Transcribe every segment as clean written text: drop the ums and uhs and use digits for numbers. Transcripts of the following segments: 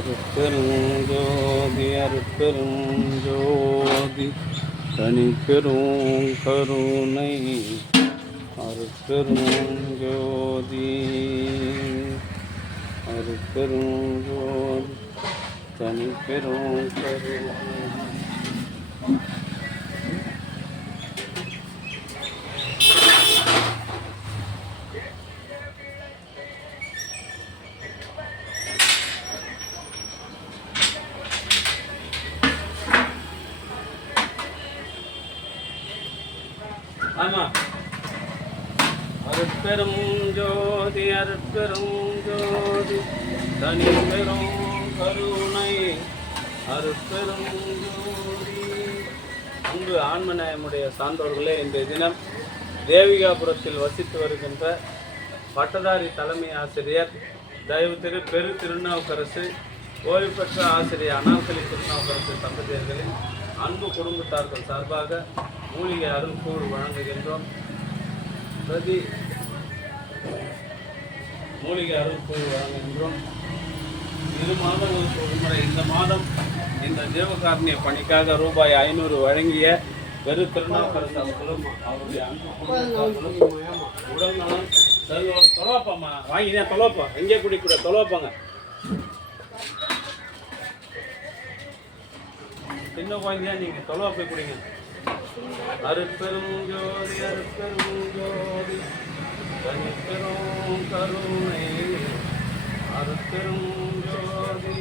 அருட்பெருஞ்சோதி அருட்பெருஞ்சோதி தனிப்பெரும் கருணை அருட்பெருஞ்சோதி அருட்பெருஞ்சோதி தனிப்பெரும் கருணை. ஆமா, அருட்பெரும் ஜோதி அருட்பெரும் ஜோதி தனிப்பெரும் கருணை அருட்பெரும் ஜோதி. அன்பு ஆன்மநேயமுடைய சான்றோர்களே, இன்றைய தினம் தேவிகாபுரத்தில் வசித்து வருகின்ற பட்டதாரி தலைமை ஆசிரியர் தயவு பெரு திருநாவுக்கரசு, ஓய்வு பெற்ற ஆசிரியர் அனார்கலி திருநாவுக்கரசு தம்பதியர்களின் அன்பு குடும்பத்தார்கள் சார்பாக மூலிகை அருள்கூழ் வழங்குகின்றோம். மூலிகை அருள்கூழ் வழங்குகின்றோம். 2 மாதங்களுக்கு ஒரு முறை இந்த மாதம் இந்த ஜீவகாருண்ய பணிக்காக ரூபாய் 500 வழங்கிய பெரு திருநாவுக்கரசு அவர்களும் அவருடைய அன்பு குடும்பத்தார்களும் உடல்நலம் செல்வம் தொலைவாப்பாம்மா வாங்கினேன், தொலைவாப்பா எங்கே குடிக்கூட தொலைவாப்பாங்க. சின்ன குழந்தையா நீங்கள் தொலைவா போய் குடிங்க. அருட்பெரும் ஜோதி அருட்பெரும் ஜோதி தனிப்பெரும் கருணை அருட்பெரும் ஜோதி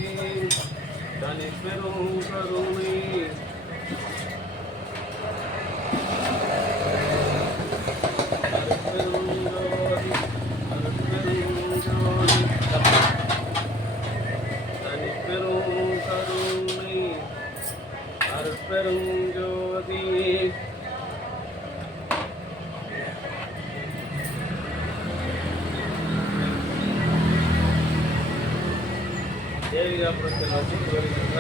தனிப்பெரும் கருணை. அருட்பெரும் ஜோதி அருட்பெரும் ஜோதி தனிப்பெரும் கருணை அருட்பெரும் ஜோதி. தேவிகாபுரத்தில் வசித்து வருகின்ற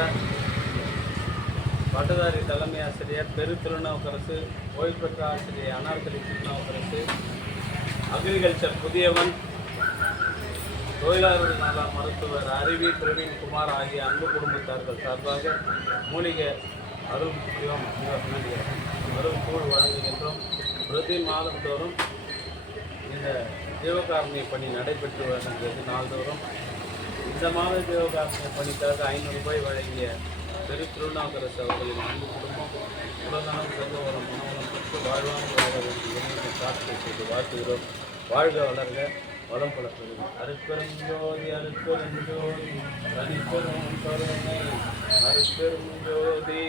பட்டதாரி தலைமை ஆசிரியர் பெரு திருநாவுக்கரசு, ஓய்வு பெற்ற ஆசிரியர் அனார்கலி திருநாவுக்கரசு, அக்ரிகல்ச்சர் புதியவன், தொழிலாளர் நல மருத்துவர் அருவி பிரவீன் குமார் ஆகிய அன்பு குடும்பத்தார்கள் சார்பாக மூலிகை அருள்கூழ் வழங்குகின்றோம். பிரதி மாதந்தோறும் இந்த ஜீவகாருண்ய பணி நடைபெற்று வருகின்றது. நாள்தோறும் இந்த மாத ஜீவகாருண்ய பணிக்காக 500 ரூபாய் வழங்கிய பெரு திருநாவுக்கரசு அவர்களின் அன்பு குடும்பம் உலகம் செல்வரம் மனவளம் பெற்று வாழ்வாங்க வாழ வேண்டிய பிரார்த்தனை செய்து வாழ்த்துகிறோம். வாழ்க வளர்க வளம் பலப்பெறும். அருட்பெரும் ஜோதி அருட்பெரும் ஜோதி தனிப்பெரும் கருணை அருட்பெரும் ஜோதி.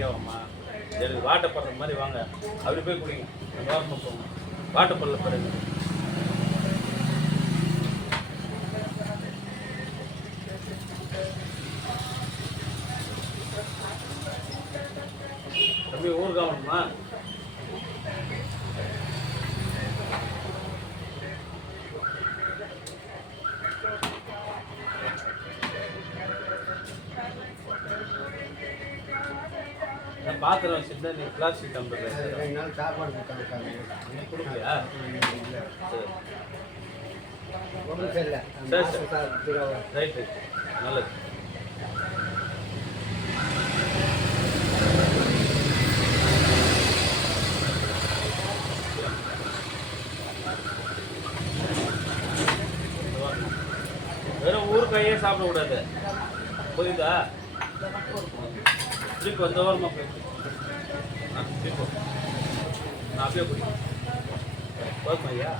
வாங்கம்மா, எனக்கு வாட்டப்படுற மாதிரி வாங்க, அப்படி போய் குடிங்க. வாரமாக போங்க, வாட்டப்படல பிறகு தம்பி ஊருக்கு ஆகணுமா? பாத்திரம் வச்சுருந்தா நீ பிளாஸ்டிக் டம்பர் 2 நாள் சாப்பாடு கொடுக்கலையா? ரைட்டு, நல்லது. வெறும் ஊருக்காயே சாப்பிடக்கூடாது, புரியுதா? திருப்பி வந்த வாரமாக போயிட்டு நான் அப்படியே பிடிக்கும் போதும் ஐயா.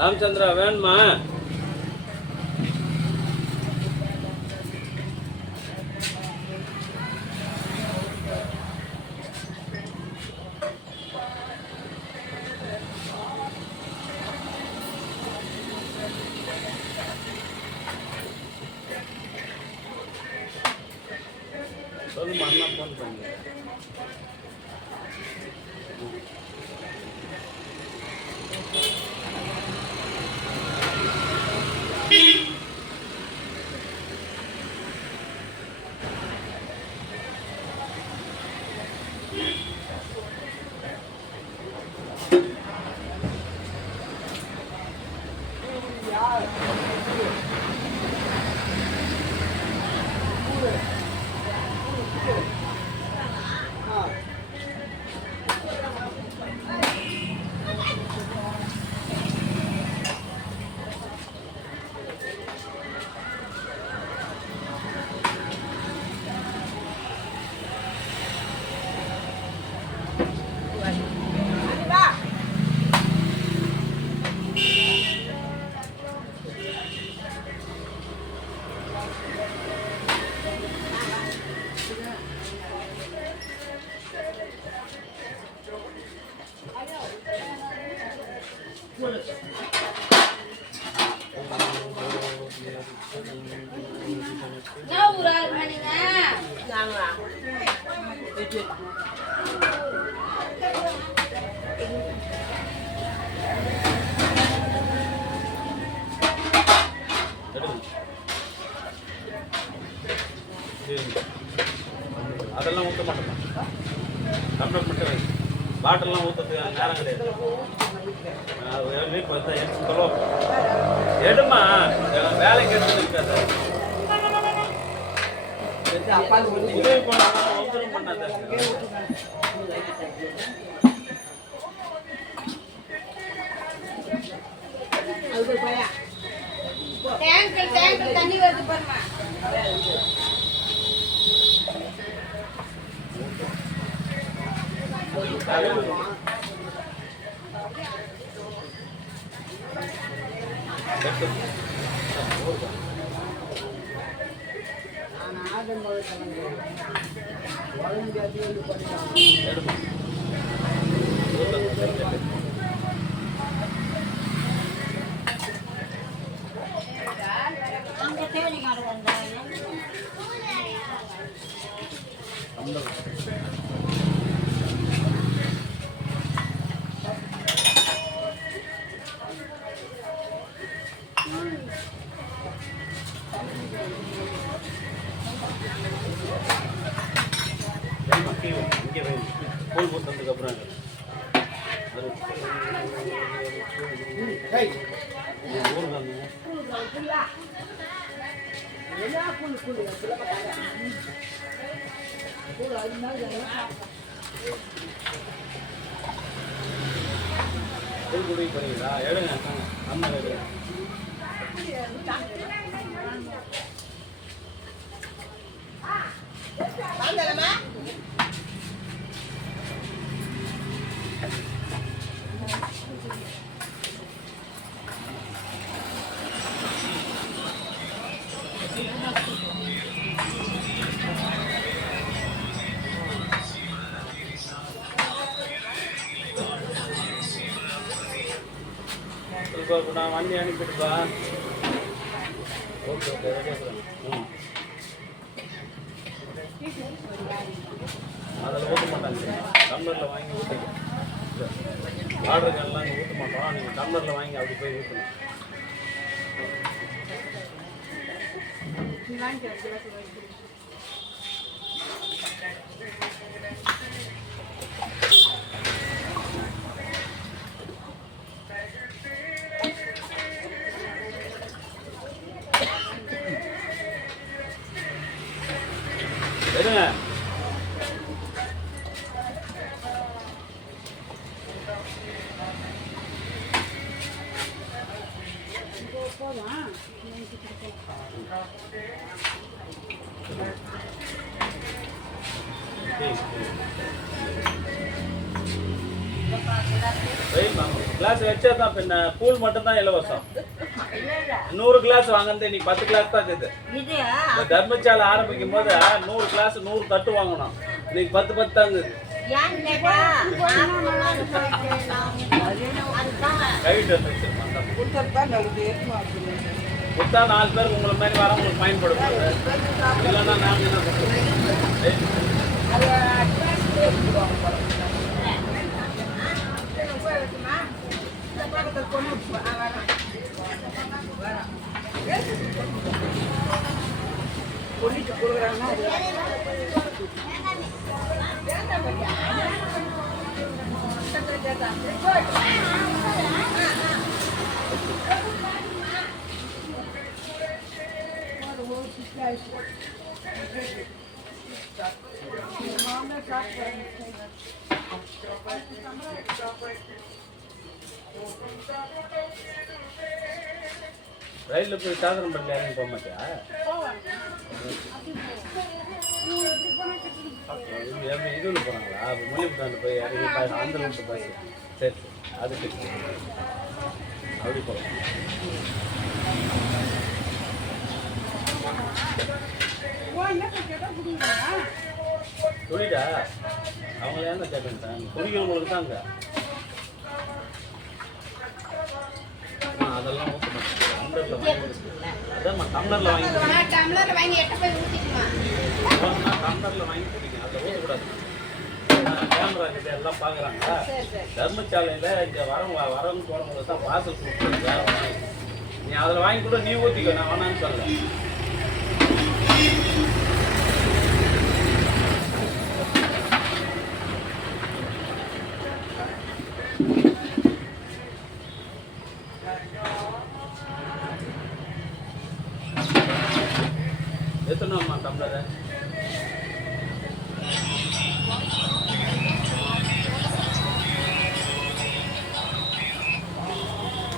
ராமச்சந்திரா வேணுமா? சொல்லுமா, அண்ணா ஃபோன் பண்ணி. அதெல்லாம் ஊற்ற மாட்டோம், டம்ளர் மட்டும் பாட்டில்லாம் ஊற்றுறதுக்கு நேரம் கிடையாது. இப்போ எடுமா வேலை கேட்டு இருக்காது. உதவி பண்ணாதான் ஒன்றும் பண்ணாத. தண்ணி வருது பாருமா. கோல் போட்டதுக்கு அப்புறம் குடி பண்ணீங்களா? எடுங்க அம்மா எடுங்க. இப்போ நான் வண்டி அனுப்பிட்டுப்பா. ஓகே ஓகே அதில் ஊற்ற மாட்டாங்க, டம்ளரில் வாங்கி ஊற்றுங்க. ஆர்டருக்கெல்லாம் நீங்கள் ஊற்ற மாட்டோம், நீங்கள் டம்ளரில் வாங்கி அப்படி போய் ஊற்றணும். எடுங்க. கிளாஸ் வச்சா தான் பின்ன கூழ் மட்டும் தான் இலவசம். 100 கிளாஸ் வாங்கினது இன்னைக்கு 10 கிளாஸ் தான் இருக்குது. இந்த தர்மசாலை ஆரம்பிக்கும் போது 100 கிளாஸ் 100 தட்டு வாங்கணும். இன்னைக்கு 10 தாங்க. கொடுத்தா 4 பேருக்கு உங்களை மாதிரி வரவங்களுக்கு பயன்படும். இல்லைன்னா நாங்கள் என்ன பண்ணுறோம்? ரயிலில் போய் சாகரம்பட்டில் இறங்கி போக மாட்டியா? இதுல போனாங்களா? முள்ளிப்பட்டாண்டு போய் இறங்கி ஆந்திர விட்டு பஸ். சரி சரி, அதுக்கு அப்படி போகலாம். சொல்லிட்டா அவங்கள என்ன கேட்டேன், குடிக்கிறவங்களுக்கு தாங்க. அதெல்லாம் ஊற்ற மாட்டேன். டம்ளர்ல வாங்கி குடிங்க. அதில் ஊற்றக்கூடாது. கேமரா கிட்ட எல்லாம் பார்க்குறாங்க. தர்மசாலையில் இங்கே வரவங்க போகிறவங்க தான் வாசல் கொடுக்குறாங்க. நீ அதில் வாங்கி கூட நீ ஊற்றிக்க, நான் வேணான்னு சொல்ல. எத்தனைம்மா டம்ளரு?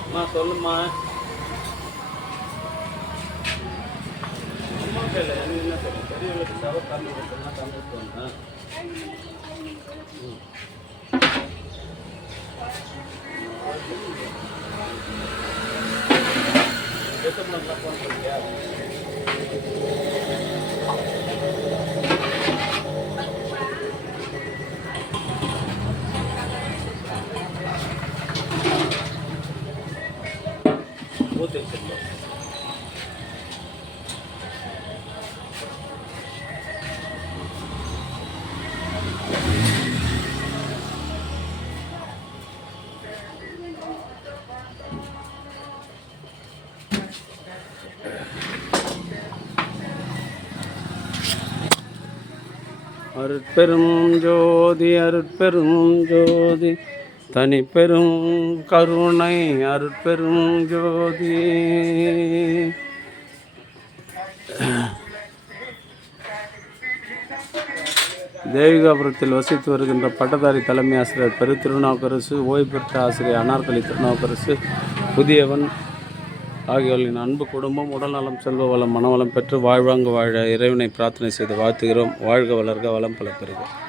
அம்மா சொல்லுமா. அம்மா கேள்வி எனக்கு என்ன தெரியும்? பெரியவங்களுக்கு தவிர தமிழ் கொடுத்தோம்னா தமிழ் சொன்னேன். எத்தனை ஃபோன் பண்ணியா? ஊற்றி வச்சிருக்கோம். அருட்பெரும் ஜோதி அருட்பெரும் ஜோதி தனிப்பெரும் கருணை அருட்பெரும் ஜோதி. தேவிகாபுரத்தில் வசித்து வருகின்ற பட்டதாரி தலைமை ஆசிரியர் பெரு திருநாவுக்கரசு, ஓய்வு பெற்ற ஆசிரியர் அனார்கலி திருநாவுக்கரசு, புதியவன் ஆகியோரின் அன்பு குடும்பம் உடல்நலம், செல்வ வளம், மனவளம் பெற்று வாழ்வாங்கு வாழ இறைவனை பிரார்த்தனை செய்து வாழ்த்துகிறோம். வாழ்க வளர்க வளம் பல பெறுக.